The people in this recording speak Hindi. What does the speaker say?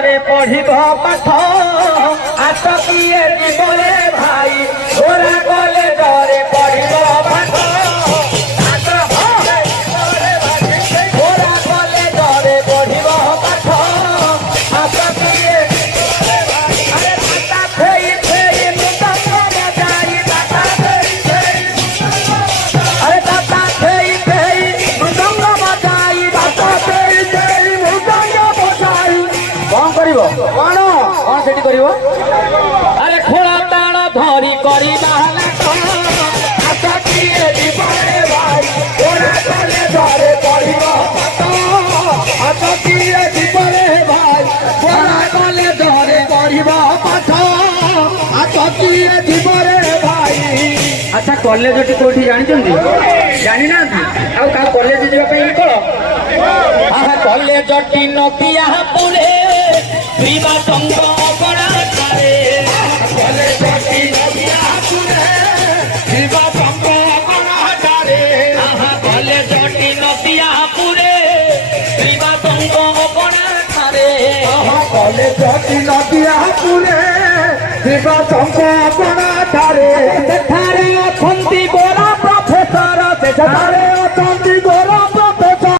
डरे पढ़िब पाठ आस किए जीवरे भाई घोड़ा कले डरे पढ़िब पाठ घोड़ा कले डरे पढ़िब पाठ आस किए अरे दाता फेई फेई मृदंग बजाई दाता फेई फेई अरे दाता फेई फेई मृदंग बजाई दाता फेई फेई मृदंग बजाई कौन करिवो कौन सेठी करिवो अरे खोला ताण धरी करी बाहला आशा किए जीवरे भाई घोड़ा कले डरे पढ़िब पाठ आशा किए जीवरे भाई घोड़ा कले डरे पढ़िब पाठ आशा किए जीवरे भाई। अच्छा कॉलेज कोठी जानिछन्ती जानि नांती आ का कॉलेज जीवा पई कळ आहा कॉलेज टी नोकिया पुरे प्रीमा संग अपना करे कॉलेज टी नोकिया पुरे प्रीमा संग अपना करे आहा कॉलेज टी नोकिया पुरे प्रीमा संग अपना करे आहा कॉलेज टी नोकिया पुरे प्रीमा संग अपना करे सेठारे अछंती गोरा प्रोफेसर सेठारे